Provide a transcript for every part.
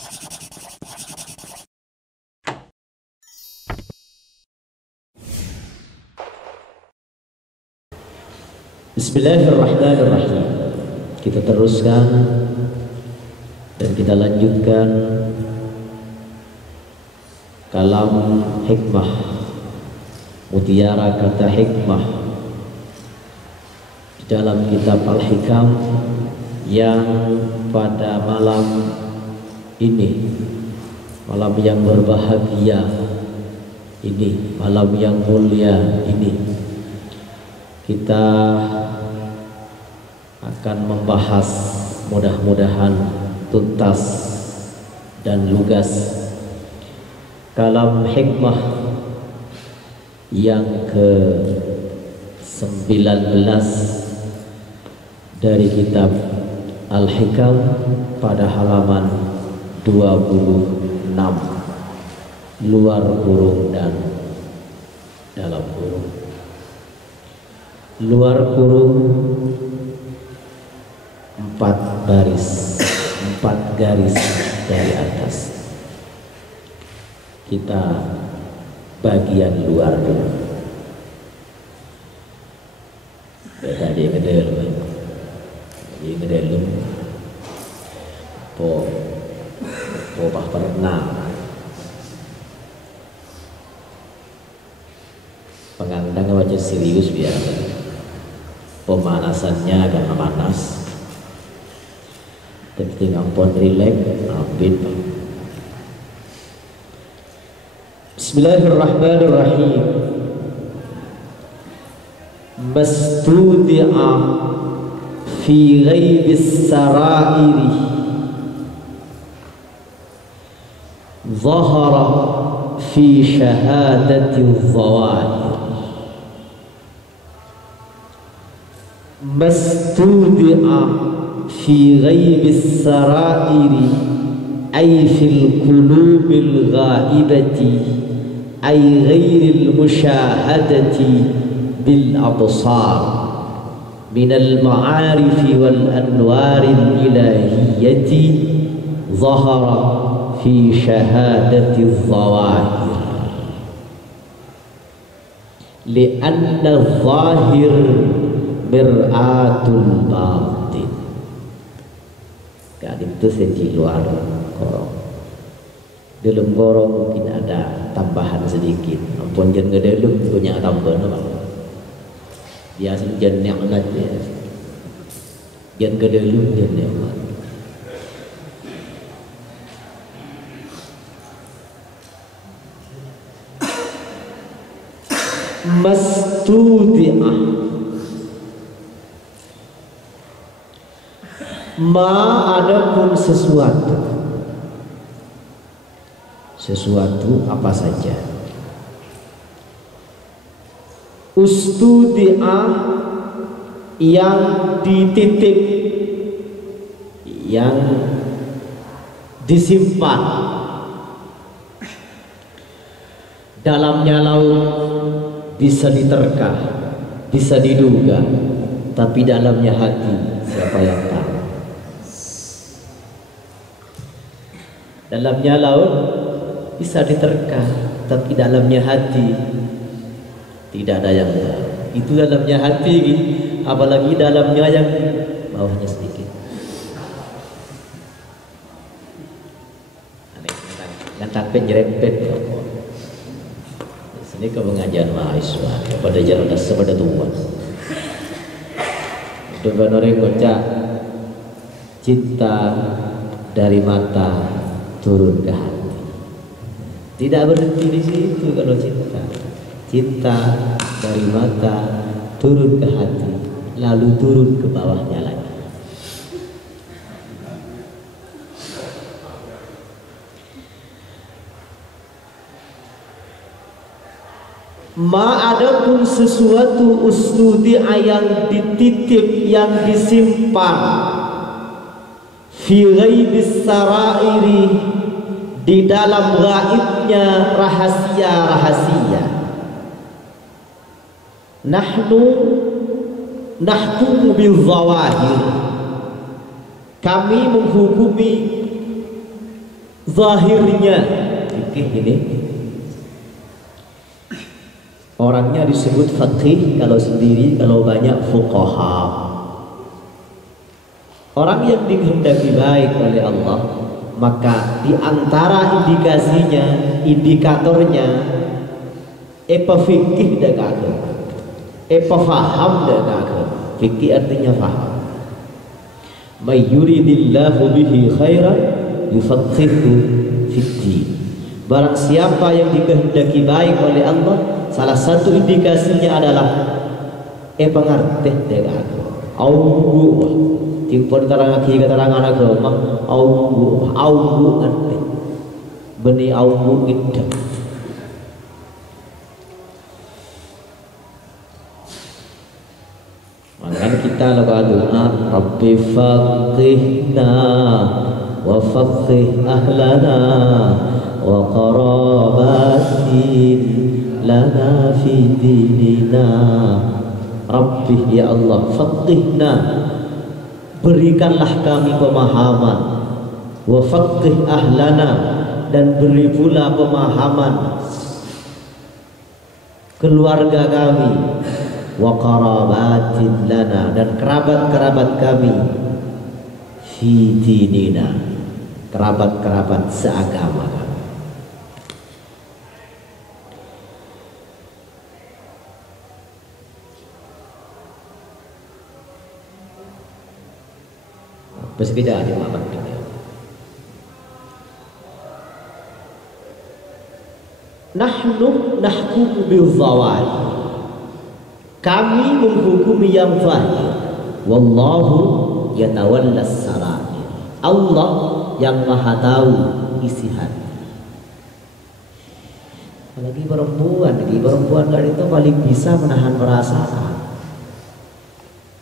Bismillahirrahmanirrahim. Kita teruskan dan kita lanjutkan kalam hikmah, mutiara kata hikmah di dalam kitab Al-Hikam yang pada malam ini, malam yang berbahagia ini, malam yang mulia ini, kita akan membahas, mudah-mudahan tuntas dan lugas, kalam hikmah yang ke-19 dari kitab Al-Hikam pada halaman 26, luar kurung dan dalam kurung. Luar kurung 4 garis dari atas. Kita bagian luar dulu. Tadi ngedel po pernah pengandang wajah serius biar pemanasannya agak panas, tapi tinggal pon relax, abid. Bismillahirrahmanirrahim. Mastudi'a fi ghaibis sarairi zahara fi syahadati zawahir. Mastudi'a fi ghaibis sarairi ay fil qulubil ghaibati ay ghairil musyahadati bil absar minal ma'arifi wal anwaril ilahiyyati zahara fi syahadati zawahir li'anna zahir mir'atul batin. Kan itu segi luar korong. Dalam korong mungkin ada tambahan sedikit. Ampun jangan ngedelum punya tambahan apa? Biasa jangan ni'mat ya. Jangan ngedelum jangan ni'mat. Mastudi'ah ma adapun sesuatu apa saja. Ustudi'ah yang dititip, yang disimpan. Dalamnya laut bisa diterka, bisa diduga, tapi dalamnya hati siapa yang tahu. Dalamnya laut bisa diterka, tapi dalamnya hati tidak ada yang tahu. Itu dalamnya hati, apalagi dalamnya yang bawahnya sedikit. Nanti nyerempet ya Allah. Ini ke pengajian mahasiswa pada jalan pada tuan. Dengan orang kocak, cinta dari mata turun ke hati. Tidak berhenti di situ kalau cinta. Cinta dari mata turun ke hati, lalu turun ke bawahnya lagi. Ma adapun sesuatu ustudi'a yang dititip, yang disimpan, fi ghaibis sarairi, di dalam gaibnya rahasia-rahasia. Nahkumu bil zawahir, kami menghukumi zahirnya fikih ini orangnya disebut faqih kalau sendiri, kalau banyak fuqaha. Orang yang dikehendaki baik oleh Allah, maka di antara indikasinya, indikatornya apa fikih dak agak, apa faham dak agak. Fikih artinya faham. May yuridillahu bihi khairan yufaqihu fiddin. Barang siapa yang dikehendaki baik oleh Allah, salah satu indikasinya adalah pengerti dak agak. Au timpun terangaki keterangan agama au ngerti beni au kita makanya kita lakukan doa Rabbi faqihna wa faqih ahlana wa qarabatin lana fi dinina. Rabbi ya Allah faqihna, berikanlah kami pemahaman, wa faqih ahlana, dan beri pula pemahaman keluarga kami, wa qarabatin lana, dan kerabat-kerabat kami, fi dinina, kerabat-kerabat seagama kami. Besekejap di malam ini. Nahnu nahkumu bil-zawahir. Kami menghukumi yang zahir. Wallahu yatawalla as-sarair. Allah yang Maha tahu isi hati. Apalagi perempuan itu paling bisa menahan perasaan.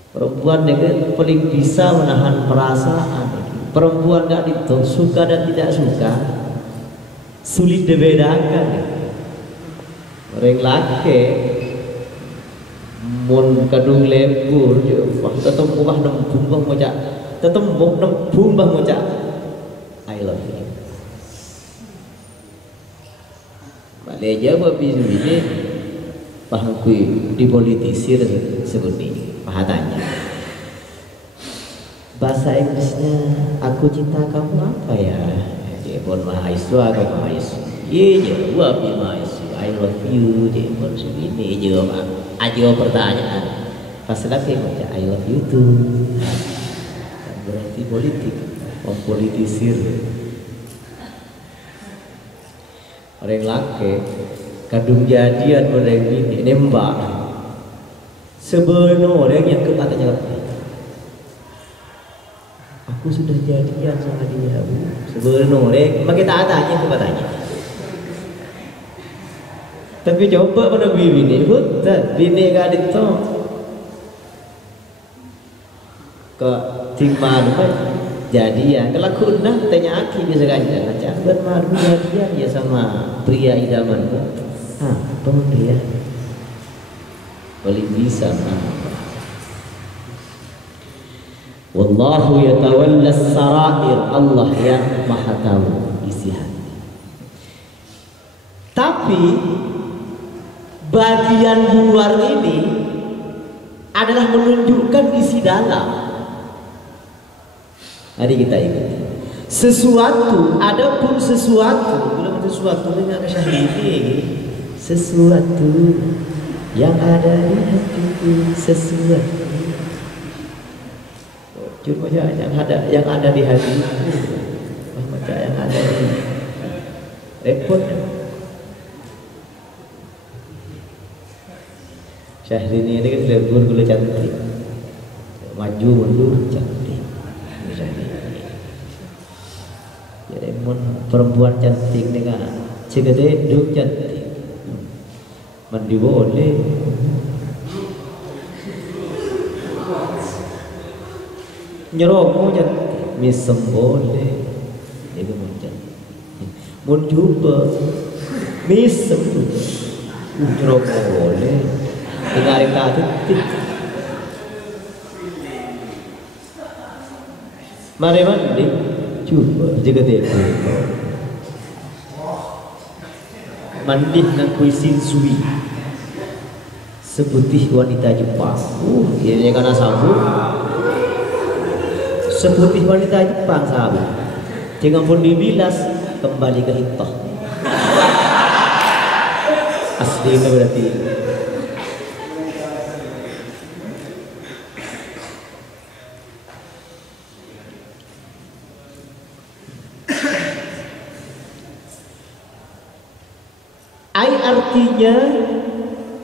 Perempuan itu paling bisa menahan perasaan. Perempuan itu suka dan tidak suka sulit dibedakan. Orang laki mun kadung lembur tetep ubah nembung bah ngocak, tetep nembung bah ngocak I love you. Balik aja babi ini pahangkui dipolitisir seperti pahatannya. Bahasa Inggrisnya aku cinta kamu apa ya? Dia pun mahasiswa ke mahasiswa. Iya, jawab ya mahasiswa. I love you. Dia pun segini jawab. Aja pertanyaan. Pas lagi baca I love you too. Berarti politik, mempolitisir. Orang laki kadung jadian orang ini nembak. Sebenarnya orang yang katanya aku sudah jadian sama dia. Sebenarnya orang makin tak tanya katanya. Tapi coba pada bini betul bini kadit tu ke timah jadian. Kalau kunah tanya aki dia sekali macam bermaru jadian ya sama pria idaman. Betul dia. Paling bisa wallahu yatawalla as-sarair. Allah yang Maha tahu isi hati. Tapi bagian luar ini adalah menunjukkan isi dalam. Mari kita ikuti. Sesuatu, adapun sesuatu, belum sesuatu dengan syahidi. Sesuatu yang ada di hatiku, sesuatu. Cuma yang ada di hatiku, macam yang ada di repot. Syahrini ini kan lebur gula cantik, maju mundur cantik. Jadi perempuan cantik dengan segede duk cantik, mandi boleh. Nyerok cantik, misem boleh. Itu cantik. Mun jumpa misem nyerok boleh. Dengarin tadi. Mari mandi, coba jaga dia. mandi nang puisi suwi seputih wanita Jepang. Ini karena sabu seputih wanita Jepang sabu. Jangan pun dibilas kembali ke hitam. Asli itu berarti. Artinya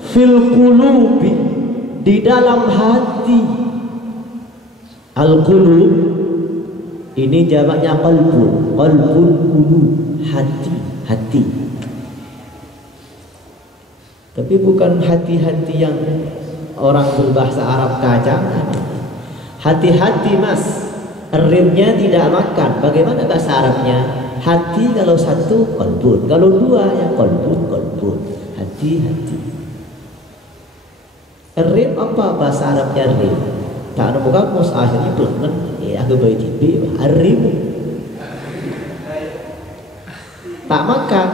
fil qulubi, di dalam hati. Al qulub ini jamaknya qalbun, qalbun qulub, hati. Tapi bukan hati-hati yang orang berbahasa Arab kacang. Hati-hati mas, rimnya tidak makan. Bagaimana bahasa Arabnya? Hati kalau satu qalbun, kalau dua ya qalbun. Hati. Rim apa bahasa Arabnya rim? Tak ada muka mus akhirnya belum aku bayi tibi rim. Tak makan.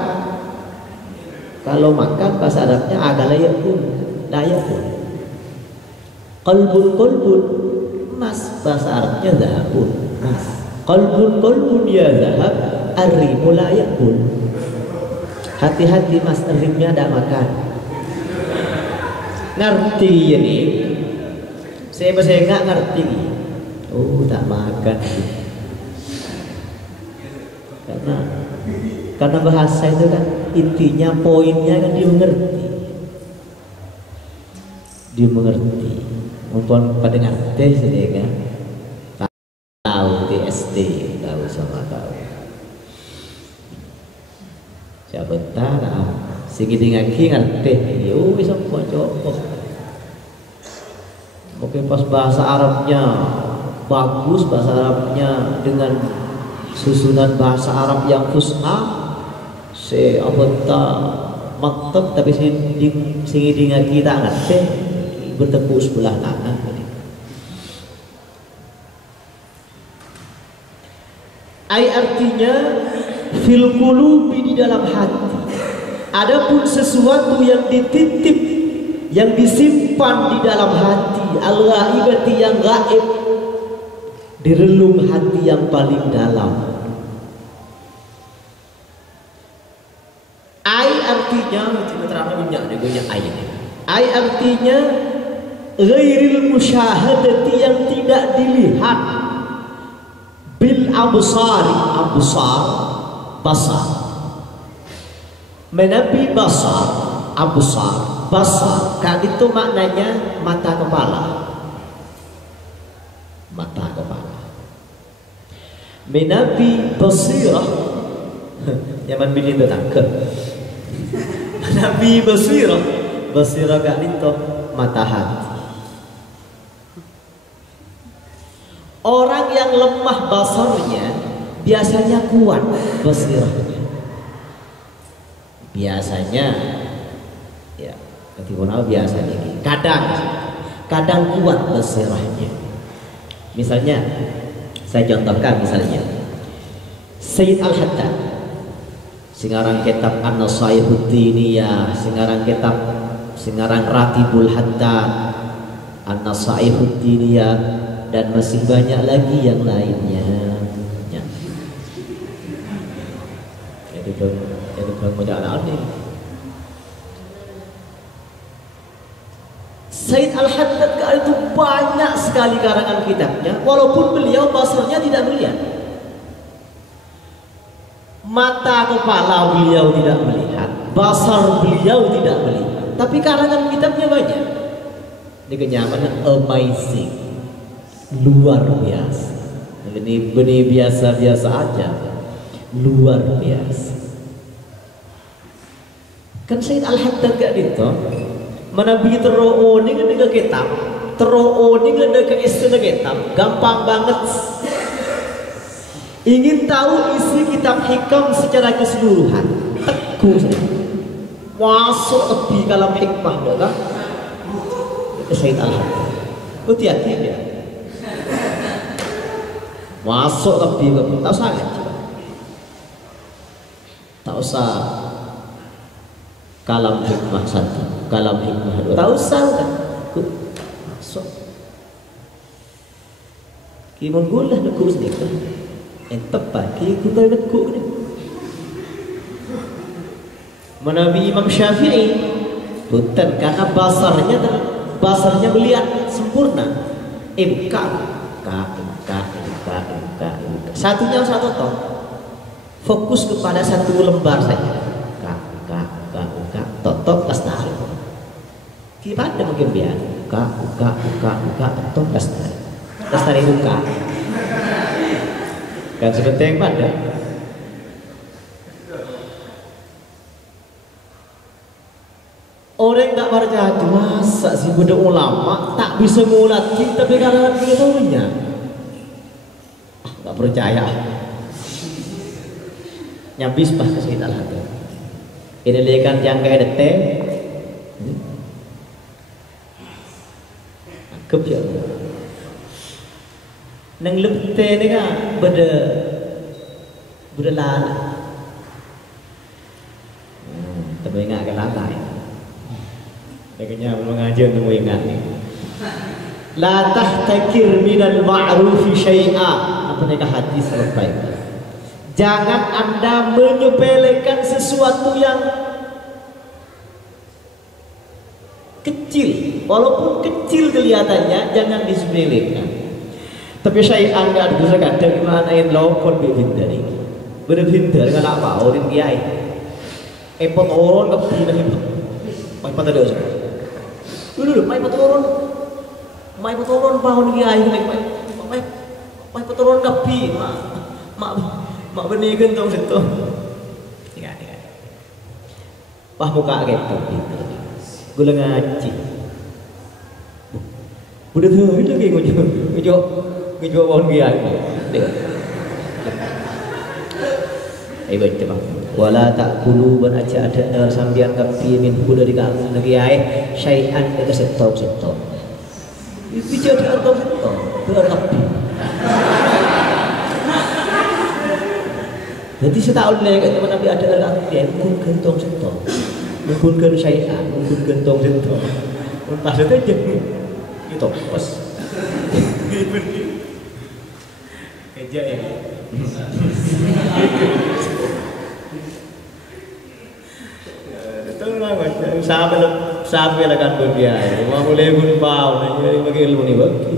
Kalau makan bahasa Arabnya agak layak pun. Qalbun mas bahasa Arabnya zahabun mas. Qalbun ya zahab. Arrimu layak pun. Hati-hati mas, rimnya ada makan. Ngerti ini? Saya nggak ngerti. Tak makan. Karena bahasa itu kan intinya, poinnya kan dimengerti. Mumpun pada ngerti sini kan. Tahu di SD, tahu sama tahu. Siapa tahu segini ngaki ngerti, yo bisa coba. Oke, pas bahasa Arabnya bagus, bahasa Arabnya dengan susunan bahasa Arab yang fusha, apa tak mantap, tapi segini ngaki tak ngerti, bertepuk sebelah tangan. Artinya fil qulubi, di dalam hati. Adapun sesuatu yang dititip, yang disimpan di dalam hati, al-ghaibati, yang gaib, di relung hati yang paling dalam. Artinya artinya ghairil musyahadati, yang tidak dilihat bil absari, basar. Menabi basar, basar kan itu maknanya mata kepala. Menabi basirah, zaman bini itu tangkep. Menabi basirah kan itu mata hati. Orang yang lemah basarnya biasanya kuat basirahnya. Biasanya ya, biasanya kadang kuat basirahnya. Misalnya saya contohkan, misalnya Sayyid Al-Haddad, singarang kitab An-Nasaihud Diniyah, singarang Ratibul Haddad, An-Nasaihud Diniyah, dan masih banyak lagi yang lainnya. Itu mudah-mudahan ini. Sayyid Al-Haddad itu banyak sekali karangan kitabnya, walaupun beliau basarnya tidak melihat. Mata kepala beliau tidak melihat, basar beliau tidak melihat, tapi karangan kitabnya banyak. Ini kenyamanan amazing, luar biasa. Ini benih biasa-biasa aja, luar biasa. Kan Sayyid Al-Haddad gak itu menabi terooning dengan kitab, terooning dengan istilah kitab, gampang banget. Ingin tahu isi kitab hikam secara keseluruhan, teguh saja. Masuk lebih dalam hikmah dah. Itu Sayyid Al-Haddad. Hati-hati dia. Masuk lebih tak usah ngaji. Tak usah kalam hikmah satu, kalam hikmah dua. Tak usah kan? Masuk. Kita menggulah nak kurus ni kan? Yang tepat kita nak kurus ni. Menabi Imam Syafi'i, bukan karena basarnya melihat sempurna. Buka. Satunya satu toh. Fokus kepada satu lembar saja. Totok lestari. Gimana mungkin biar? Buka, totok lestari. Lestari buka. Kan seperti yang pada. Orang tak percaya, masa sih budak ulama tak bisa ngulat kita pegangan kita punya. Tak percaya. Nyabis pas ke kita lah. Ini lihat yang kayak detek. Angkep ya. Nang lebte ni kan beda lala. Tapi ingat ke lantai. Kayaknya mengajar untuk ingat ni. La tahtakir minal ma'rufi syai'a. Apa ni hadis sampai. Jangan Anda menyepelekan sesuatu yang kecil, walaupun kecil kelihatannya, jangan disepelekan. Tapi syai'an enggak bisa kata gimana yang lokon berbintar ini. Berbintar dengan apa? Orang kiai. Epot orang kepindah itu. Mai patah dosa. Dulu mai patoron bahon kiai mai patoron kapi mak benih gentong situ. Tiga. Pah muka gitu. Gula ngaji. Udah tuh lagi ngujo bahon kiai. Ayo baca bang. Wala ta'kulu ban aja ada sambian kapi min kuda di kamu lagi ai syai'an itu setok. Itu jadi atau setok berkapi. Jadi setahun lagi kata Nabi ada kapi kun gentong setok. Kun syai'an, kun gentong setok. Pas itu jadi itu pas. Kerja ya. Sampai lah kan berbiaya. Mau boleh berbau, nanti bagi ilmu ni bagi.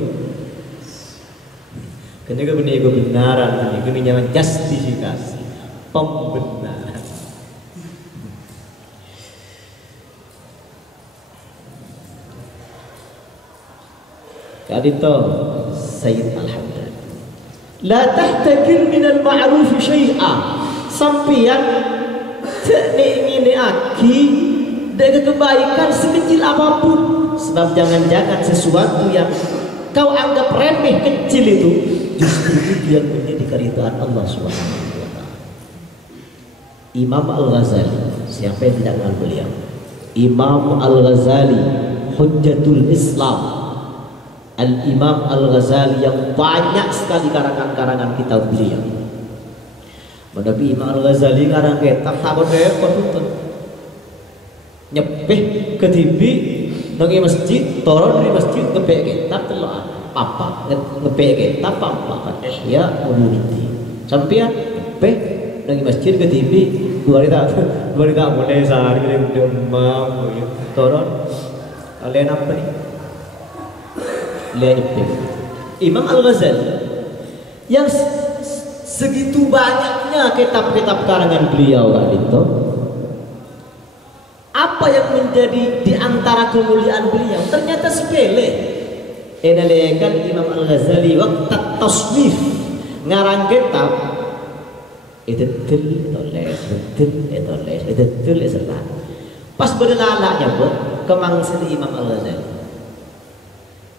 Ketika benih kebenaran, kini jangan justifikasi, pembenaran. Kali itu Sayyid Al-Hamdan. La tahtakir minal ma'ruf syai'a. Sampian tak ingin aki dengan kebaikan sekecil apapun, sebab jangan-jangan sesuatu yang kau anggap remeh kecil itu justru itu yang menjadi keridhaan Allah Subhanahu wa taala. Imam Al-Ghazali, siapa yang tidak kenal beliau? Imam Al-Ghazali, Hujjatul Islam. Al-Imam Al-Ghazali yang banyak sekali karangan-karangan kitab beliau. Menabi Imam Al-Ghazali ngarang kitab tak repot nyepeh ke TV nang masjid, turun dari masjid ngepek kitab telah apa ngepek kitab apa Ihya Ulumuddin. Sampai ngepeh nang masjid ke TV dua hari tak boleh sehari demam turun. Kalian apa nih? Lihat nyepeh. Imam Al-Ghazali yang segitu banyaknya kitab-kitab karangan beliau kan itu. Apa yang menjadi di antara kemuliaan beliau? Ternyata sepele. Kan Imam Al-Ghazali waktu tasnif ngarang kitab itu tulis pas berlalak nyabut kemangsa Imam Al-Ghazali.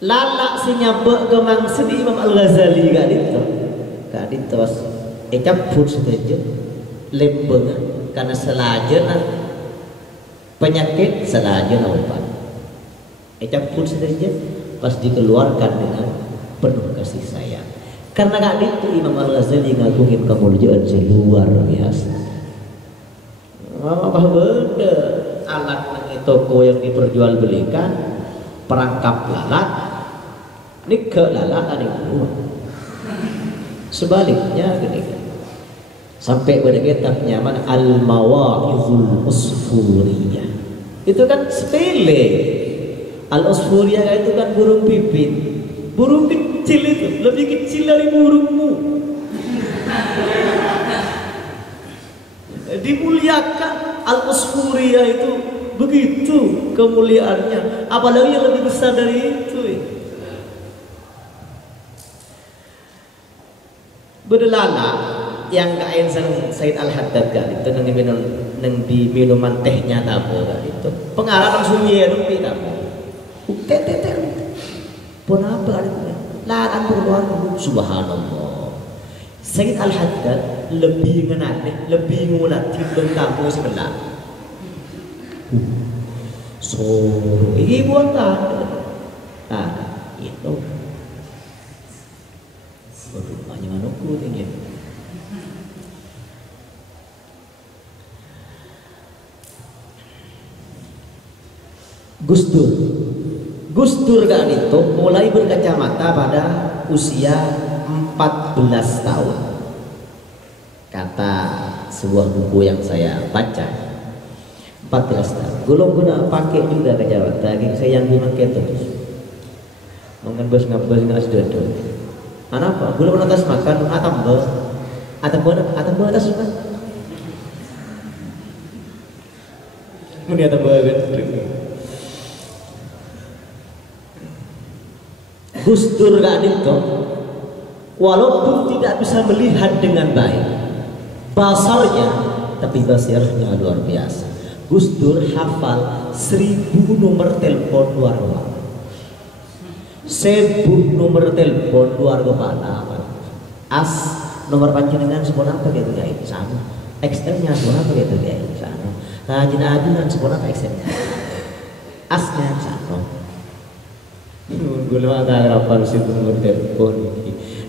Lalak si nyabut kemangsa Imam Al-Ghazali gak itu pas campur saja lembengan karena selajanan penyakit selaja obat. Campur saja pas dikeluarkan dengan penuh kasih sayang. Karena gak itu Imam Al-Ghazali ngagungin kemuliaan luar biasa. Apa benda alat toko yang diperjualbelikan perangkap lalat, ini ke lalat ada yang sebaliknya gini kan. Sampai pada kitabnya mana Al-Mawa'izul Usfuriyah. Itu kan sepele. Al-Usfuriyah itu kan burung pipit. Burung kecil itu, lebih kecil dari burungmu. Dimuliakan Al-Usfuriyah itu begitu kemuliaannya. Apalagi yang lebih besar dari itu. Berdelana yang kain Said Al-Haddad kan itu nang di minuman tehnya tamu kan itu pengarang langsung ya rumpi tamu tete pun apa itu larang berluar subhanallah. Said Al-Haddad lebih ngenane lebih ngulat timbang tamu sebelah so ini buat itu rumahnya manuku tinggi. Gus Dur kan itu mulai berkacamata pada usia 14 tahun. Kata sebuah buku yang saya baca 14 tahun. Belum guna pakai juga kacamata. Saya yang dipakai terus. Mungkin bos ngabos nggak sudah tuh. Apa? Belum atas makan atambah atas makan. Ini atambah kan. Gus Dur itu walaupun tidak bisa melihat dengan baik basarnya, tapi basirnya luar biasa. Gus Dur hafal 1000 nomor telepon luar kepala. 1000 nomor telepon luar kepala. As nomor panjenengan sepon apa gitu guys sama. XL-nya sepon apa gitu guys sama. Rajin-rajinan sepon apa XL-nya. Asnya sama. Gula ada harapan situ nomor telepon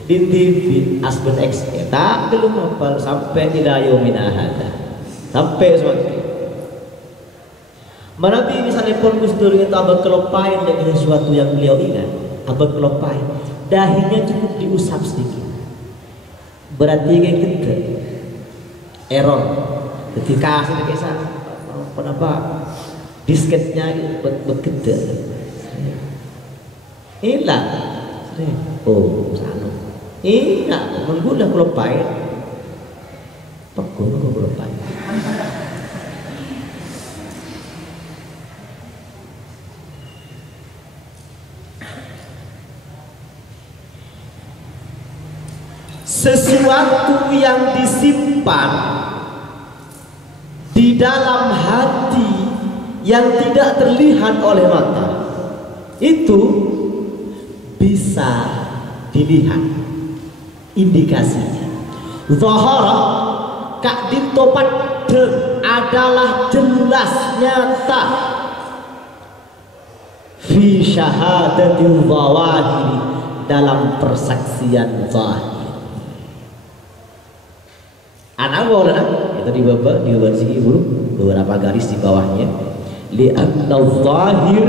di TV Asbun X tak belum hafal sampai tidak yominahada sampai semakin menabi misalnya pun Gus Dur itu abang kelopain dengan sesuatu yang beliau ingat abang kelopain dahinya cukup diusap sedikit berarti kayak gitu error ketika asli kisah kenapa disketnya begitu hilang. Oh, sana. Iya, menggunakan kelopain. Pekun kelopain. Sesuatu yang disimpan di dalam hati yang tidak terlihat oleh mata itu bisa dilihat indikasinya. Zahara kak ditopat adalah jelas nyata fi syahadatil zawahiri dalam persaksian zahir. Anak boleh itu di bawah di sini beberapa garis di bawahnya li'anna zahir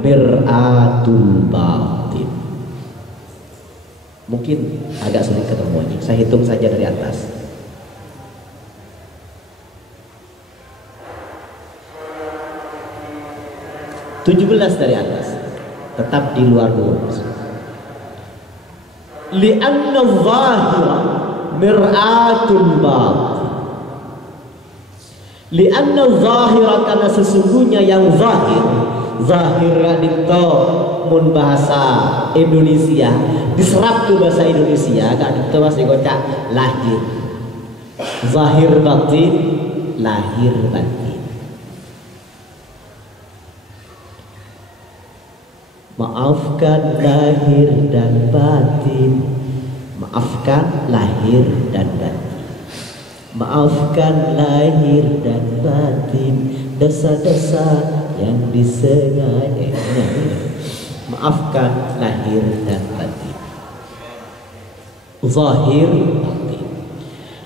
mir'atul batin. Mungkin agak sulit ketemunya. Saya hitung saja dari atas. (17) dari atas. Tetap di luar rumus. Li'anna zahira mir'atul batin. Li'anna zahira karena sesungguhnya yang zahir itu mun bahasa Indonesia diserap ke bahasa Indonesia kan itu masih kocak lahir zahir batin lahir batin. Maafkan lahir dan batin, maafkan lahir dan batin, maafkan lahir dan batin, dosa-dosa yang disengaja. Maafkan lahir dan batin. Zahir batin.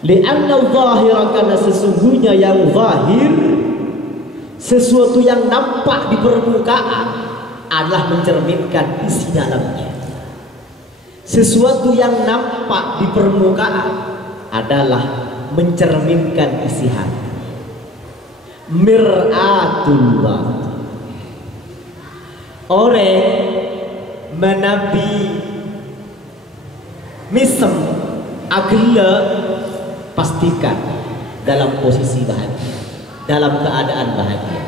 Li'anna zahira karena sesungguhnya yang zahir sesuatu yang nampak di permukaan adalah mencerminkan isi dalamnya. Sesuatu yang nampak di permukaan adalah mencerminkan isi hati. Mir'atul waqti. Orang menabi misem agla pastikan dalam posisi bahagia, dalam keadaan bahagia.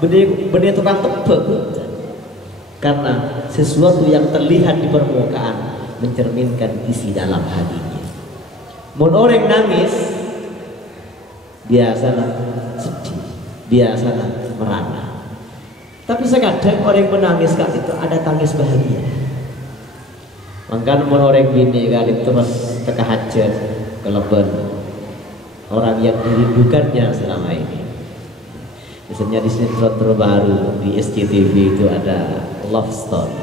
Benih tukang tebak, karena sesuatu yang terlihat di permukaan mencerminkan isi dalam hatinya. Mun orang nangis biasanya sedih, biasanya merana. Tapi sekadang orang menangis kan itu ada tangis bahagia. Maka mun orang bini kan itu terus teka hajat keleben orang yang dirindukannya selama ini. Misalnya di sinetron terbaru di SCTV itu ada Love Story.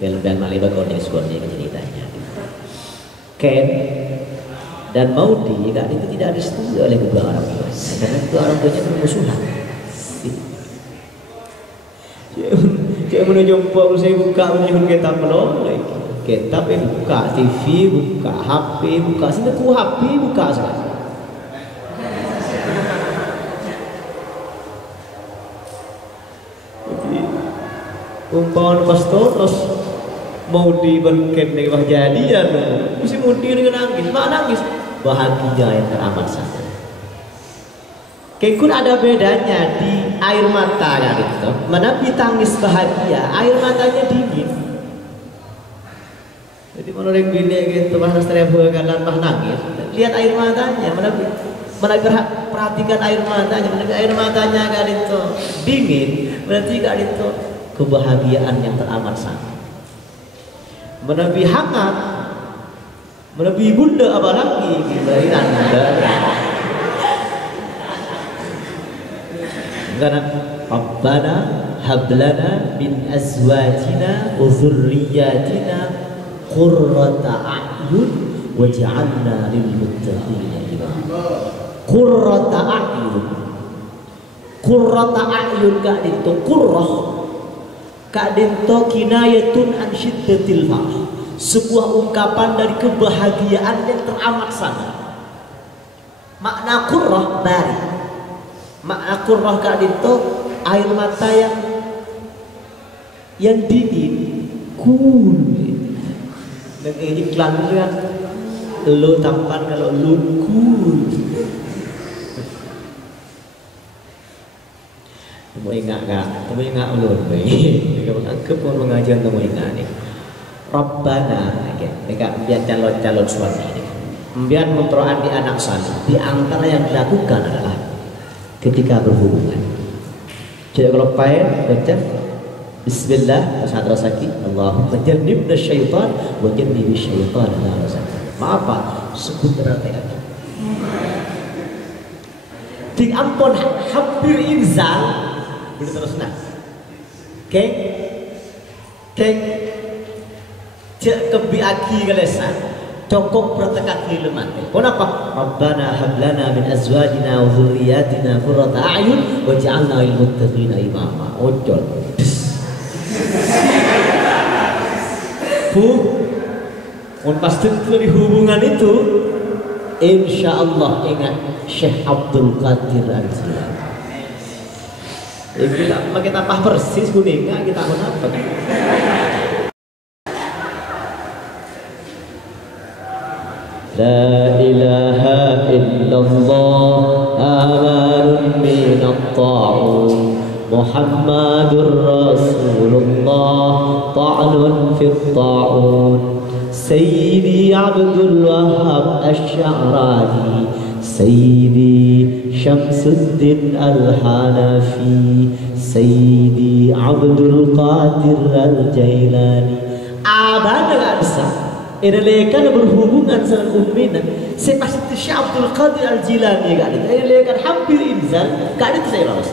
Kelben Maliba Koning Suami ceritanya. Ken dan Maudi kan itu tidak disetujui oleh kedua orang tua, karena kedua orang tuanya bermusuhan. Kayak menuju jumpa saya buka menuju kita meloleh. Kita buka TV, buka HP, buka sini ku HP buka sekarang. Umpama pastor terus mau diberikan dari jadi ya, mesti mau dengan nangis, mana nangis bahagia yang teramat sangat. Kekun ada bedanya di air mata ya gitu. Mana tangis bahagia, air matanya dingin. Jadi menurut bini gitu, harus terbuka dan nangis. Lihat air matanya, mana perhatikan air matanya, mana air matanya kan itu dingin, berarti kan itu kebahagiaan yang teramat sangat. Menepi hangat, menepi bunda apalagi dari anda. Karena Rabbana hablana min azwajina wa dzurriyyatina qurrata a'yun waj'alna lil muttaqina imama. Qurrata a'yun. Qurrata a'yun ka itu qurrah kadento kinayatun an syiddatil farah, sebuah ungkapan dari kebahagiaan yang teramat sangat. Makna qurrah bari, makna qurrah kadento air mata yang dingin, cool. Dan iklan kan lo tampan kalau lo cool. Temu ingat gak? Temu ingat ulun baik. Anggap pun mengajar temu ingat nih. Rabbana, mereka biar calon suami ini. Biar memperoleh di anak salih. Di antara yang dilakukan adalah ketika berhubungan. Jadi kalau payah baca Bismillah asad rasaki Allahumma jannibna syaitan wa jannibi syaitan la rasaki. Maaf Pak, sebut terakhir. Di ampun hampir inzal. Boleh terus nah. Keng cek kebiaki kalesan cokok pratekaki lemate. Kenapa? Rabbana hablana min azwajina wa dzurriyyatina qurrata a'yun waj'alna lil muttaqina imama. Ojol. Pasti dari hubungan itu insya Allah ingat Syekh Abdul Qadir Al-Jilani. Kita pah persis kuningan kita apa? La ilaha illallah amanun minat ta'un Muhammadur Rasulullah ta'nun fit ta'un Sayyidi Abdul Wahhab Asy-Sya'rani Sayyidi Syamsuddin Al-Hanafi Sayyidi Abdul Qadir Al-Jailani. Abada gak bisa Irelekan berhubungan dengan ummina seperti Syekh Abdul Qadir Al-Jilani gak ada. Irelekan hampir inzal gak ada saya lolos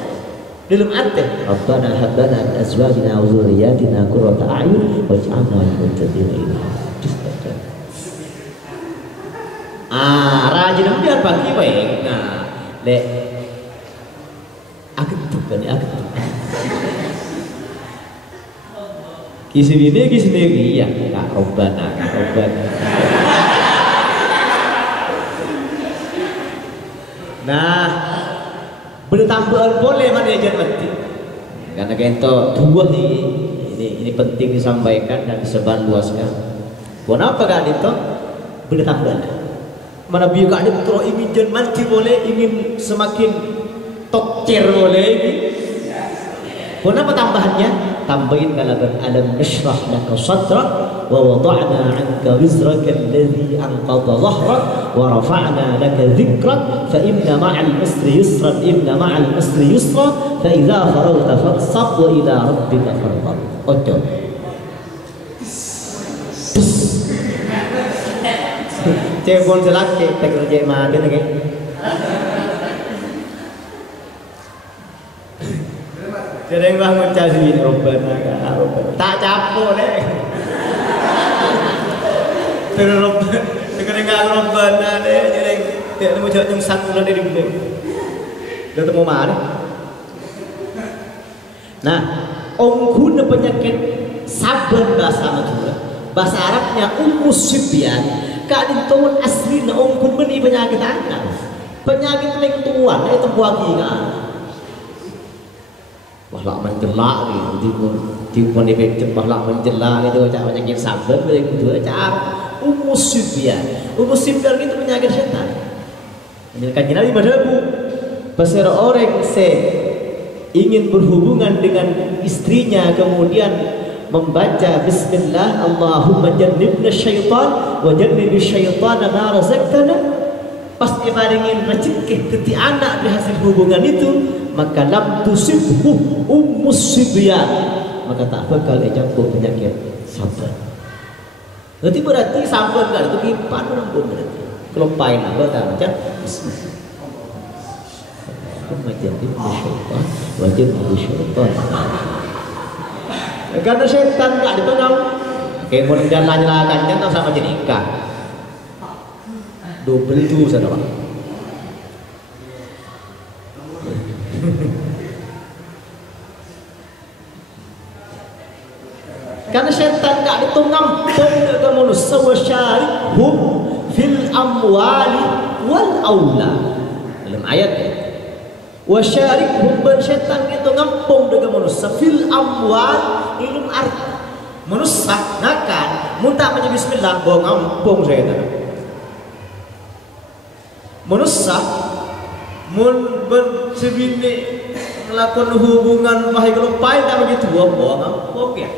dalam arti Rabbana hablana min azwajina wa dzurriyyatina qurrata a'yun waj'alna lil muttaqina imama. Rajin biar bagi baik. Nah, Ki sendiri ya kak Robbana. Nah, bertambahan boleh mana aja mati. Karena kita dua ini penting disampaikan dan disebarluaskan. Kenapa kak itu bertambahan? Mana biar kak itu ingin jangan mati boleh, ingin semakin tokcer boleh. Kenapa tambahannya? Tambahin kalau alam nashrah laka sadrak wa wada'na 'anka wizraka alladhi anqadha dhahrak wa rafa'na laka dhikrak fa inna ma'al usri yusran fa idza faragta fansab wa ila rabbika farghab. Ojo. Telepon selake teknologi mati lagi. Jadi bangun casih Robbana tak capek deh. Terus nggak Robbana deh. Jadi tidak mau jauh nyungsang ulah di dunia. Udah temu mana? Nah, ongkun penyakit sabar bahasa Madura. Bahasa Arabnya Sibyan. Kak ditawon asli na ongkun beni penyakit anak. Penyakit paling tua itu buagi kan. Bahlak menjelak gitu, tiupon di becek bahlak menjelak gitu, cak penyakit sabar begitu, cak Sibyan itu penyakit setan. Kajian Nabi Madabu, pasal orang ingin berhubungan dengan istrinya kemudian membaca Bismillah Allahumma jannibna syaitan wa jannibi syaitana ma razaqtana, pas ibaringin rezeki ketika anak berhasil hubungan itu maka lam tusibhu Sibyan, maka tak bakal jatuh penyakit sabar. Berarti sabar kan itu kipan orang pun berarti kelompain apa tak baca Bismillah wajib syaitan. Karena setan tak dipengaruh kayak mau jalan-jalan kan sama jenikah double itu saudara. Karena setan tak ditunggang ke manusia wasyarikhum fil amwali wal aula. Dalam ayat ya. Wasyarikhum bersetan itu ngampung dengan manusia fil amwal ilmu arti. Manusia nakan muntah menyebut bismillah bawa ngampung setan. Manusia mun bersebini melakukan hubungan bahaya kelupai tak begitu bawa ngampung ya.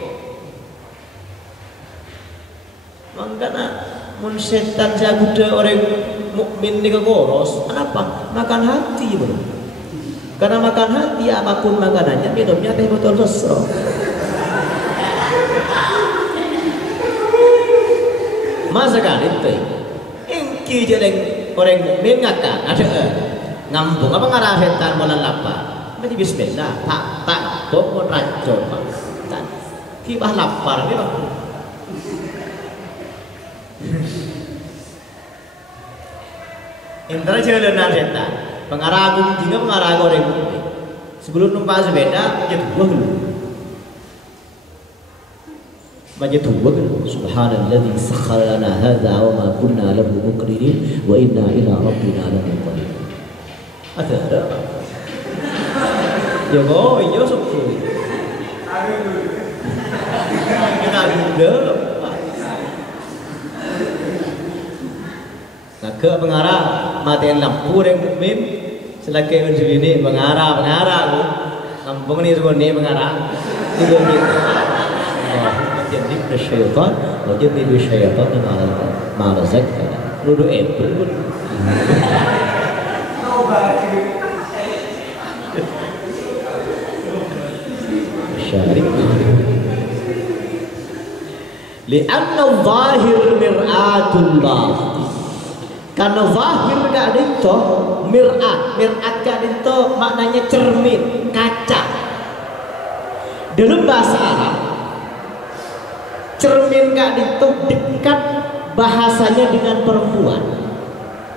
Makanya mun setan jaguda orang mukmin di kegoros, kenapa? Makan hati bro. Karena makan hati apapun makanannya, minumnya teh botol sesro. Masa kan itu? Engki jadi orang mukmin ngakak ada ngambung apa ngarah setan bulan lapar. Mesti bismillah tak ngampung mau racun pak. Kibah lapar ni bang. Indra jalan setan, pengaragu juga pengaragu orang mukmin. Sebelum numpak sepeda, jadi dua dulu. Baca dua dulu. Subhanalladzi sakhkhara lana hadza wa ma kunna lahu muqrinin wa inna ila rabbina lamunqalibun. Ada. Ya kok, iya suku. Kita ada. Ke pengarah matiin lampu orang mukmin selagi unsur ini pengarah lampu ini semua ini pengarah itu gitu. Jadi bersyaitan, jadi bersyaitan malah zakka. Nuduh pun. Syarik. Lianna zahir mir'atul batin. Karena zahir gak itu mirat gak itu maknanya cermin, kaca. Dalam bahasa Arab cermin gak itu dekat bahasanya dengan perempuan.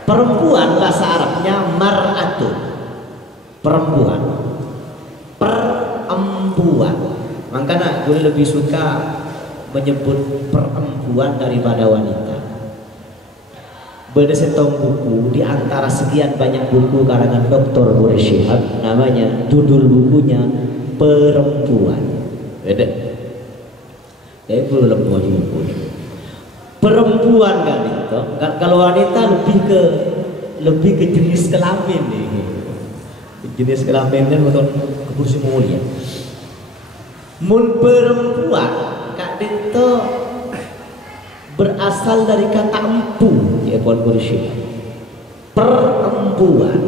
Perempuan bahasa Arabnya mar'atun, perempuan. Makanya gue lebih suka menyebut perempuan daripada wanita. Berdasarkan buku di antara sekian banyak buku karangan Dr. Boris Shihab, namanya judul bukunya Perempuan. Beda. Belum buku. Perempuan kan itu. Kalau wanita lebih ke jenis kelamin nih. Jenis kelamin kan untuk kursi mulia. Mun perempuan kak itu berasal dari kata empu, ya Puan Kursi. Perempuan.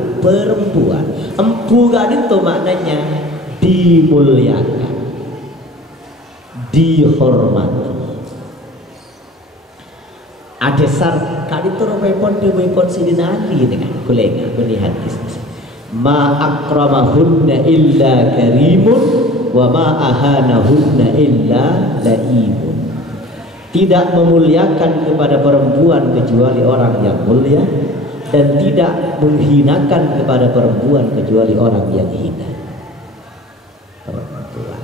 Empu kan itu maknanya dimuliakan, dihormati. Adesar kali itu wepon sidina Ali dengan kolega beli hadis. Ma akramahunna illa karimun wa ma ahanahunna illa laimun. Tidak memuliakan kepada perempuan kecuali orang yang mulia, dan tidak menghinakan kepada perempuan kecuali orang yang hina. Perempuan.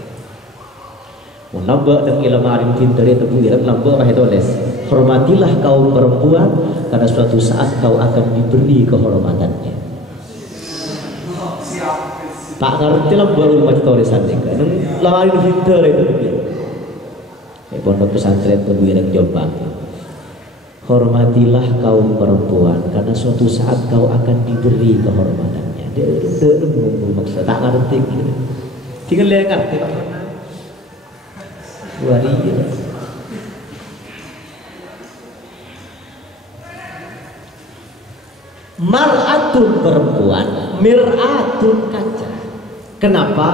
Menambah dan ilmarin pintar itu bukan nambah apa tulis. Hormatilah kaum perempuan karena suatu saat kau akan diberi kehormatannya. Tak ngerti lah baru macam tulisan ni kan. Lamarin pintar itu bukan. Pondok pesantren Tebu Ireng Jombang. Hormatilah kaum perempuan karena suatu saat kau akan diberi kehormatannya. Dia maksud tak ngerti gitu. Tinggal dia ngerti Pak. Waria. Mar'atun perempuan, mir'atun kaca. Kenapa?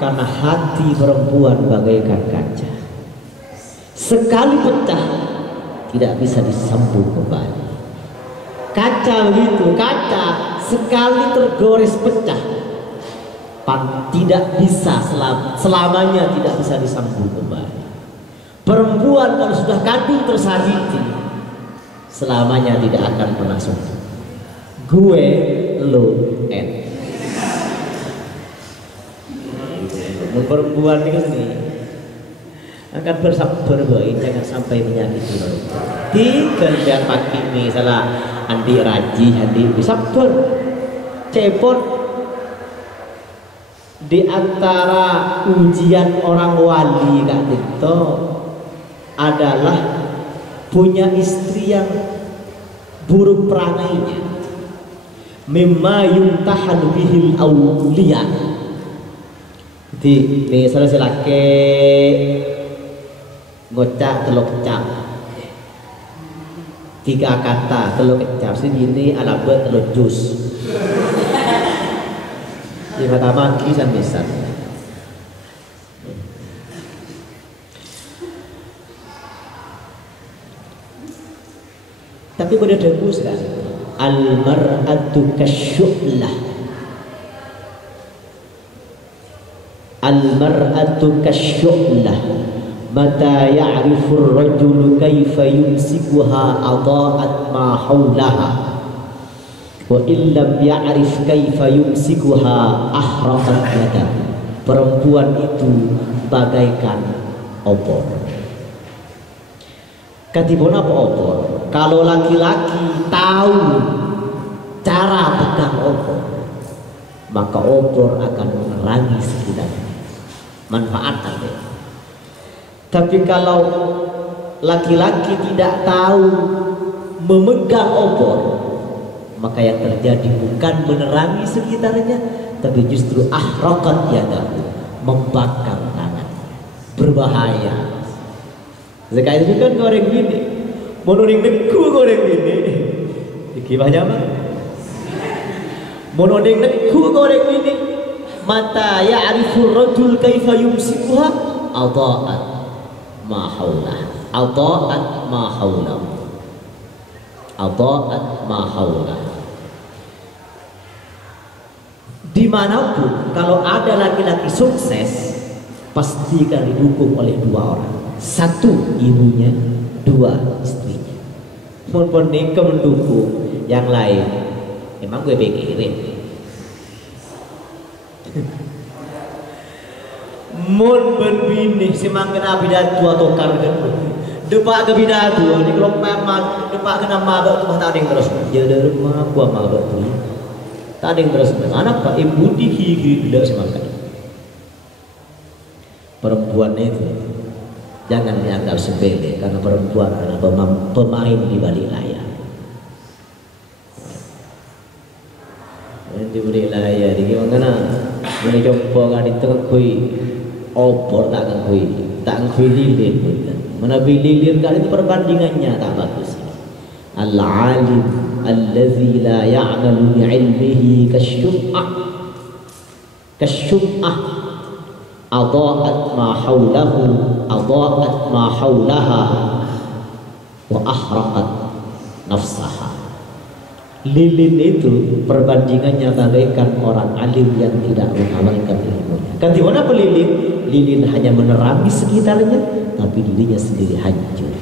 Karena hati perempuan bagaikan kaca. Sekali pecah tidak bisa disambung kembali. Kaca begitu, kaca sekali tergores pecah tidak bisa selamanya tidak bisa disambung kembali. Perempuan kalau sudah kadung tersakiti selamanya tidak akan pernah sembuh. Gue, lo, perempuan ini akan bersabar baik, jangan sampai menyakiti mereka. Tinggal pagi misalnya Andi Raji, Andi bersabar. Cepot di antara ujian orang wali kak itu adalah punya istri yang buruk perangainya. Mimma yumtahan bihil awliya. Jadi misalnya selake ngocak teluk kecap, 3 kata teluk kecap segini alabat teluk jus. Yang pertama kisan besan. Tapi pada bagus kan? Al-mar'atu kasyu'lah. Al-mar'atu kasyu'lah. Mata ya'rifur rajulu kaifa yumsikuha adha'at ma hawlaha. Wa illam ya'rif kaifa yumsikuha ahraqat yadah. Perempuan itu bagaikan obor. Katibon apa obor? Kalau laki-laki tahu cara pegang obor, maka obor akan menerangi sekitarnya. Manfaat ada. Tapi kalau laki-laki tidak tahu memegang obor, maka yang terjadi bukan menerangi sekitarnya, tapi justru ahraqat yadahu, membakar tangan. Berbahaya. Sekarang itu kan goreng gini, monoring neku goreng gini, gimana mah? Monoring neku goreng gini, mata ya'rifur rajul kaifa yumsikuha adha'at ma haulah, adha'at ma haulah, adha'at ma haulah. Dimanapun kalau ada laki-laki sukses, pasti akan didukung oleh 2 orang. 1 ibunya, 2 istrinya. Mohon nikah mendukung yang lain. Emang gue pikirin. mun berbini semangka nabi datu atau kargan depak ke bidatu ni kalau memang depak ke nama tu tak ada yang terus jadi rumah gua mabak tu tak ada yang terus anak pak ibu dihigi tidak semangka perempuan itu jangan dianggap sepele karena perempuan adalah pemain di balik layar. Di balik layar di gimana? Mulai jumpa kan itu kan kui opor tak kan kui lilin bukan. Mana lilin kan itu perbandingannya tak bagus. Al-alim allazi la ya'malu bi'ilmihi kasyum'ah adaat ma hawlaha wa ahraqat nafsaha. Lilin itu perbandingannya bagaikan orang alim yang tidak mengamalkan ilmunya. Kan di mana pelilin? Lilin hanya menerangi sekitarnya, tapi dirinya sendiri hancur.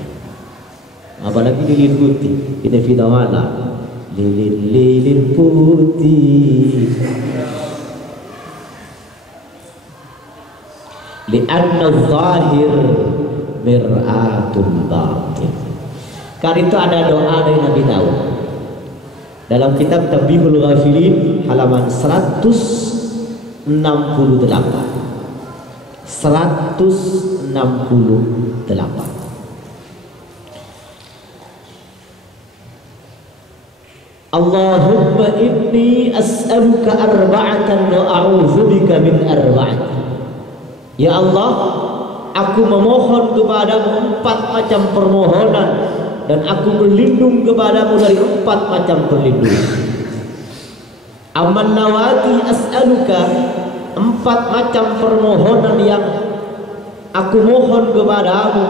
Apalagi lilin putih. Ini fitawala. Lilin putih. Li'anna zahir mir'atul batin. Karena itu ada doa dari Nabi Daud dalam kitab Tabihul Ghafilin halaman 168. Allahumma inni as'aluka arba'atan wa a'udzubika min arba'atin. Ya Allah, aku memohon kepadamu 4 macam permohonan dan aku berlindung kepadamu dari 4 macam perlindungan. Aman nawati as'aluka, 4 macam permohonan yang aku mohon kepadamu.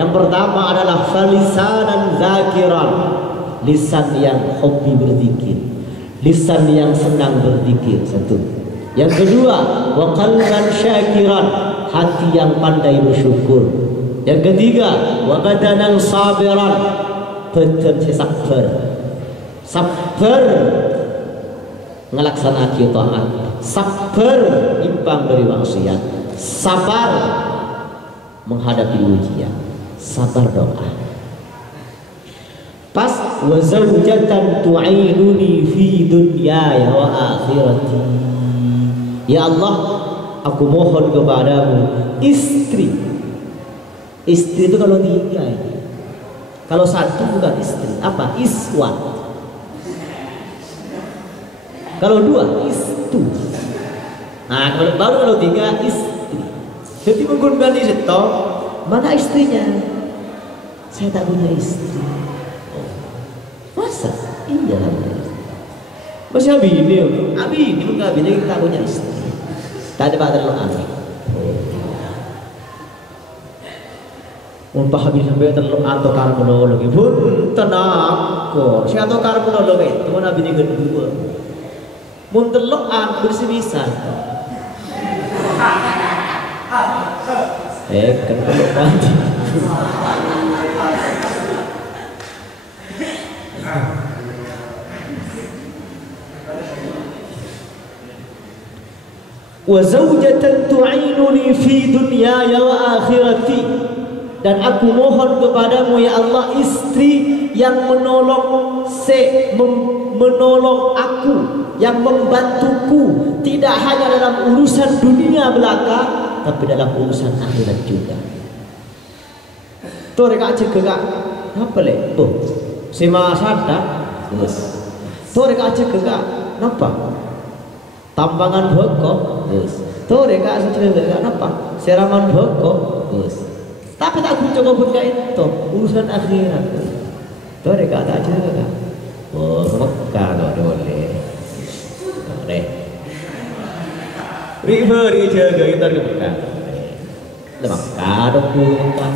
Yang pertama adalah falisanan zakiran, lisan yang hobi berzikir, lisan yang senang berzikir. Satu. Yang kedua, wa qalban syakiran, hati yang pandai bersyukur. Yang ketiga, wa badanan sabiran, badan sabar. Sabar ngelaksanakan taat, sabar imbang dari maksiat, sabar menghadapi ujian, sabar doa. Pas wa zaujatan tu'inuni fi dunyaya wa akhirati. Ya Allah, aku mohon kepadamu istri. Istri itu kalau 3 ini. Kalau 1 bukan istri, apa? Iswan. Kalau 2 istu. Nah, baru kalau 3 istri. Jadi menggunakan itu, mana istrinya? Saya tak punya istri. Masa? Iya lah. Masih abini enggak bini kita punya istri. Tak ada badan lo aneh. Mun pahami sampai terlalu atau karbono lagi pun tenang kok. Si atau karbono lagi itu mana bini kedua. Mun terlalu an bersemisan. Kan perlu nanti. Wa zaujatan tu'inuni fi dunyaya wa akhirati, dan aku mohon kepadamu ya Allah istri yang menolong aku, yang membantuku tidak hanya dalam urusan dunia belaka tapi dalam urusan akhirat juga. Tuh reka cek gak apa le? Tuh si masada, yes. Tuh reka cek gak napa? Tambangan boko, yes. Tuh reka cek gak napa? Seraman boko, yes. Tapi tak aku coba buka itu urusan akhirat. Tuh reka tak cek gak? Oh, Mekah boleh. Boleh. River jaga kita ke Mekah. Mekah Mekah.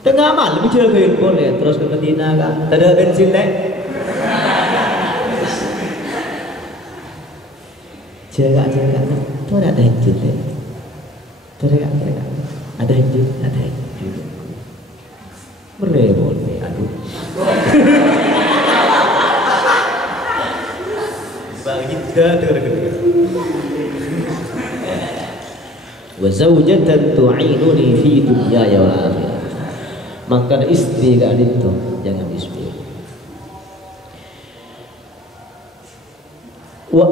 Tengah malam jaga boleh terus ke Madinah kan. Ada bensin deh. Jaga. Tuh ada bensin deh. Tuh ada bensin. Boleh. Aduh. Bagi kita dengar. wa zaujatan tu'inuni fi dunyaya wal akhirah. Maka istri gak itu jangan istri. Wa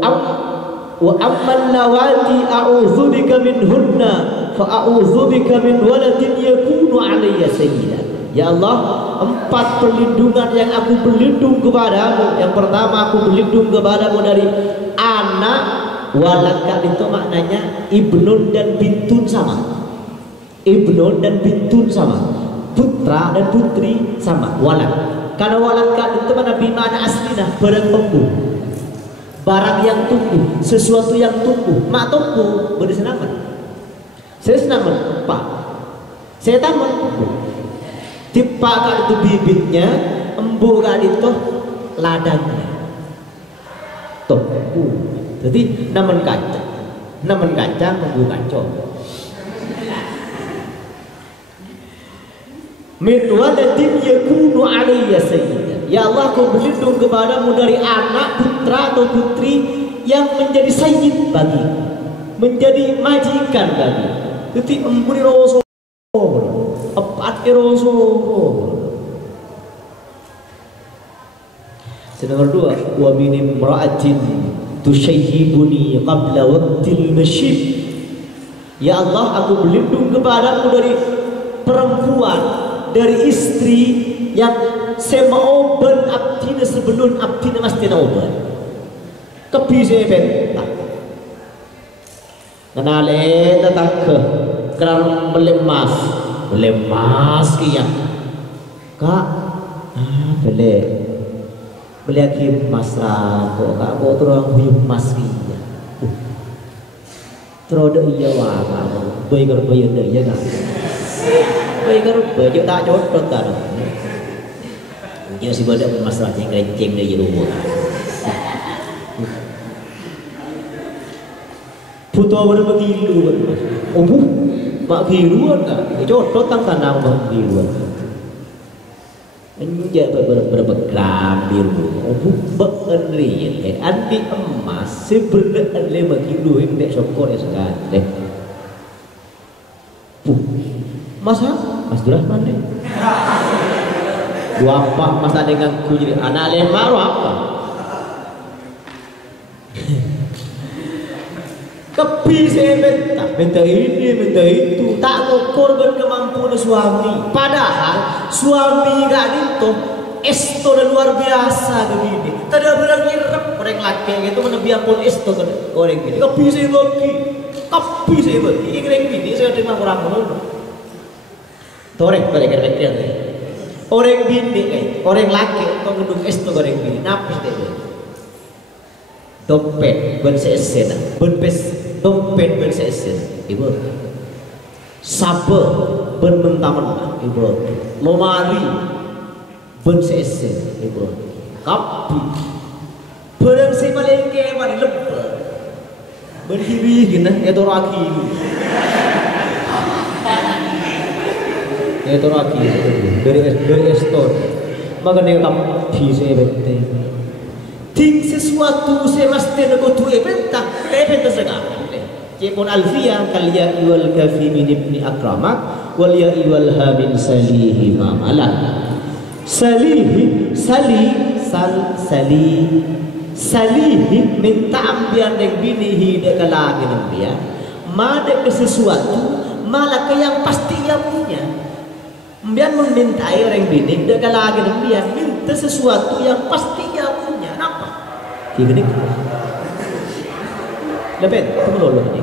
amman nawati a'udzubika minhunna fa a'udzubika min waladin yakunu alayya sayyidan. Ya Allah, 4 perlindungan yang aku berlindung kepadamu. Yang pertama, aku berlindung kepadamu dari anak. Walad itu maknanya ibnun dan bintun sama. Ibnun dan bintun sama. Putra dan putri sama. Walad. Karena walad itu mana bimana aslinya barang tumbuh. Barang yang tumbuh, sesuatu yang tumbuh. Mak tumbuh, bersenangan. Saya senangan, Pak. Saya taman tumbuh. Tipa kan itu bibitnya, embu kan itu ladangnya. Tumbuh. Jadi namun kacang, embu kacang. Min waladin yakunu alayya sayyidan. Ya Allah, aku berlindung kepadamu dari anak, putra atau putri yang menjadi sayyid bagi, menjadi majikan bagi. Jadi empuni roso, epat roso. Nomor 2, wa min imra'atin tushayyibuni qabla waqtil masyib. Ya Allah, aku berlindung kepadamu dari perempuan, dari istri yang semaoban abdina sebelum abdina mesti naoban. Kebise bentah. Kenale tetangga kerana melemas kian. Kak, beli lagi mas rapo, kak kok terus huyuk mas kian. Terus ada iya wah kamu, bayar ada iya kan? Bayar tak jodoh tak. Dia si badak bermasalahnya kencing dari rumah. Putua pada begitu, mak biruan kan? Jodoh tang tanang mak biruan. Menjadi berapa gram biru? Berenri, andi emas sebenarnya lima kilo yang dek sokor ya sekali. Mas Durrahman deh. Gua apa masa dengan ku jadi anak lemar apa? Kebise minta ini minta itu, tak mau korban kemampuan suami. Padahal suami gak itu esto dan luar biasa begini. Tidak benar nyerap orang laki itu mana biarpun esto orang gini. Kebise bagi. Ini keren gini saya terima kurang menurut. Torek kira-kira. Orang bini orang laki kau gedung esto orang bini napis deh. Dompet bersesen, dompet bersesen, ibu. Sabar mentah-mentah, ibu. Lemari bersesen, ibu. Kapi bersi malengke mari lebar. Berhiri gina itu lagi. Itu lagi dari estor. Maka dia kapi saya bete. Ting sesuatu saya mesti nak tu bentah sekarang. Cepon alfiah kalia iwal kafi min ibni akramak wal ya iwal ha min salihi mamalah. Salihi minta ambian dek binihi dek lagi ambian. Mada ke sesuatu malah ke yang pasti ia punya. Ambian memintai orang bini dek lagi ambian minta sesuatu yang pasti ia punya. Kenapa? Gini. Lebih perlu ini.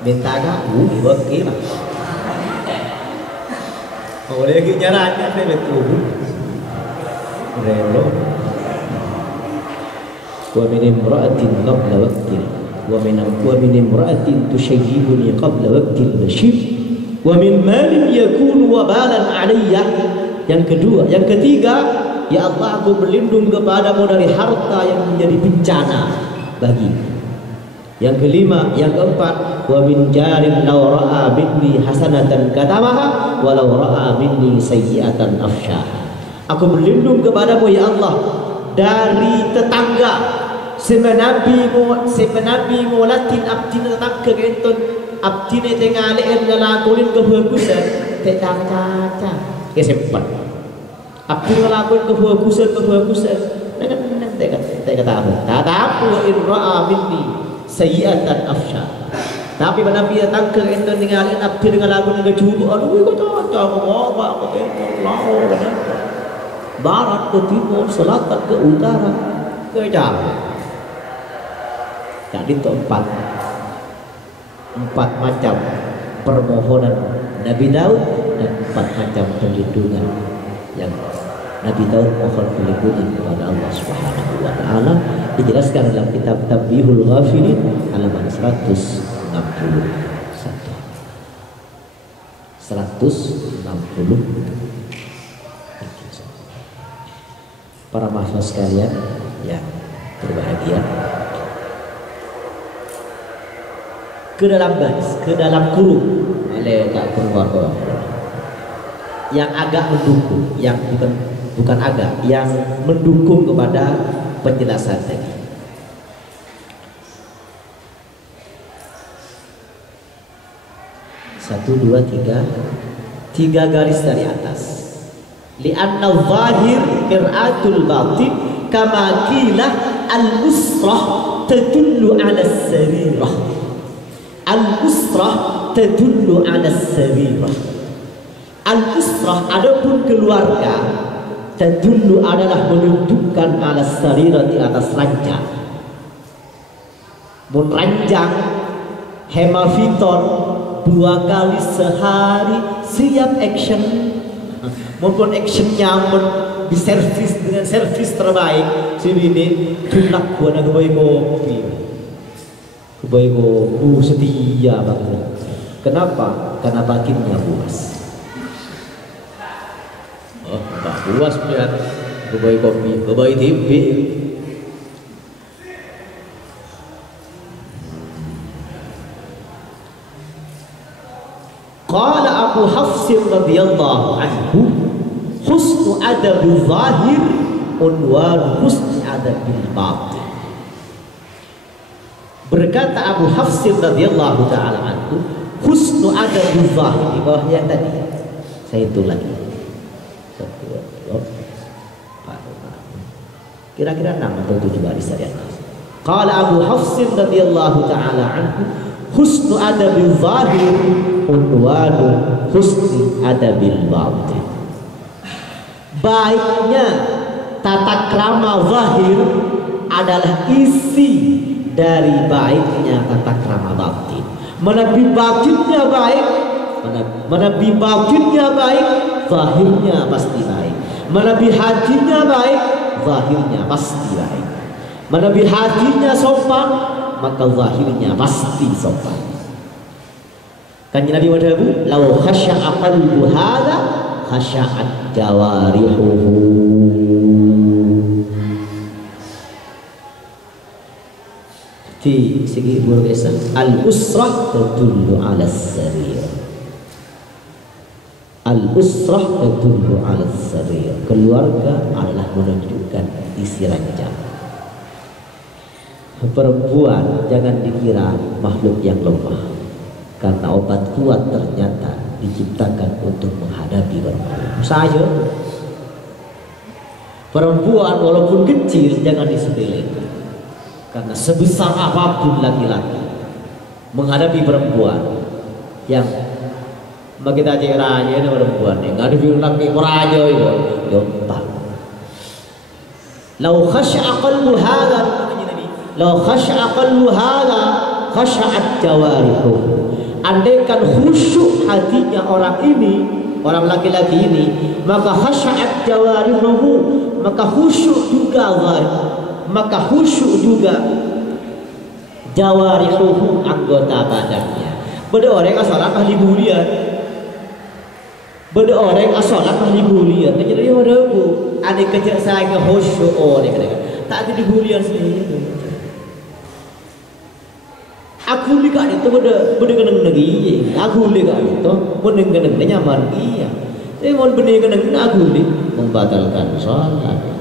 Minta gak? Ibu kira. Kalau lagi nyaranya saya betul. Relo. Wa min imra'atin qabla waqtin wa min imra'atin tushayyibuni qabla waqtil masyib wa min malin yakunu wabalan 'alayya. Yang kedua, yang ketiga, ya Allah, aku berlindung kepadamu dari harta yang menjadi bencana bagi. Yang kelima, yang keempat, wa min jarin law ra'a minni hasanatan katamaha wa law ra'a minni sayyi'atan afshaha. Aku berlindung kepadamu ya Allah dari tetangga semenabi ngolatin abdin tetap kegenton abdin tengalein ngelakuin kebagusan tidak caca kesempat abdin ngelakuin kebagusan tidak apa irra'a minni sayyi'atan afsha tapi Nabi datang ke ento ninggalin abdi dengan lagu dengan cubu aduh kok cocok ngomong kok laut barat ke timur selatan ke utara ke jauh jadi itu empat macam permohonan Nabi Daud dan empat macam perlindungan yang Nabi Daud mohon perlindungan kepada Allah Subhanahu wa taala dijelaskan dalam kitab Tabbihul Ghafilin halaman 161. Para mahasiswa sekalian yang berbahagia, ke dalam kurung oleh tak keluar yang agak mendukung, yang bukan agak, yang mendukung kepada penjelasan tadi. Satu, dua, tiga garis dari atas. Li'anna zahir qira'atul batin kama qila al-usrah tadullu 'ala as-sarirah. Al-usrah tadullu 'ala as-sarirah. Al-usrah adapun keluarga tadullu adalah menunjukkan 'ala as-sarirah di atas ranjang. Mun ranjang hemaviton 2 kali sehari siap action maupun actionnya di servis dengan servis terbaik sini tunak buana kebaik kopi setia banget. Kenapa? Karena baginnya puas. Oh, tak puas lihat kebaik kopi, kebaik TV. Qala Abu Hafs radhiyallahu anhu husnu adabil zahir unwan husni adabil batin. Berkata Abu Hafs radhiyallahu taala anhu husnu adabil zahir di bawah yang tadi saya itu lagi kira-kira 6 atau 7 baris dari atas. Qala Abu Hafs radhiyallahu taala anhu husnu adabil zahir unwanu husni adabil batin. Baiknya tata krama zahir adalah isi dari baiknya tata krama batin. Menabi batinnya baik, menabi batinnya baik, zahirnya pasti baik. Menabi hatinya baik, zahirnya pasti baik. Menabi hatinya sopan, maka zahirnya pasti sopan. Kanjeng Nabi madhabu law khasya'a qalbu hadza khasya'at jawarihuhu. Di segi burgesan al-usrah tadullu 'ala as-sarir. Al-usrah tadullu 'ala as-sarir. Keluarga adalah menunjukkan isi ranjang. Perempuan jangan dikira makhluk yang lemah, karena obat kuat ternyata diciptakan untuk menghadapi perempuan. Saya perempuan walaupun kecil jangan disepelekan, karena sebesar apapun laki-laki menghadapi perempuan yang kita aja raja ini perempuan nih nggak ada bilang laki raja itu gampang. Lau khasya'a qalbu hadza, lau khasya'a qalbu hadza khasya'at jawarihuhu. Andaikan khusyuk hatinya orang ini, orang laki-laki ini, maka khasya'at jawarihuhu, maka khusyuk juga maka khusyuk juga jawarihuhu, anggota badannya. Beda orang asalan ahli bulian, beda orang asalan ahli bulian. Jadi dia ada bu, ada kerja saya khusyuk orang tak ada di bulian sendiri. Aku lihat itu benda kenang lagi, aku lihat itu benda kenang nyaman iya. Tapi mau benda kenang aku lihat membatalkan sholat.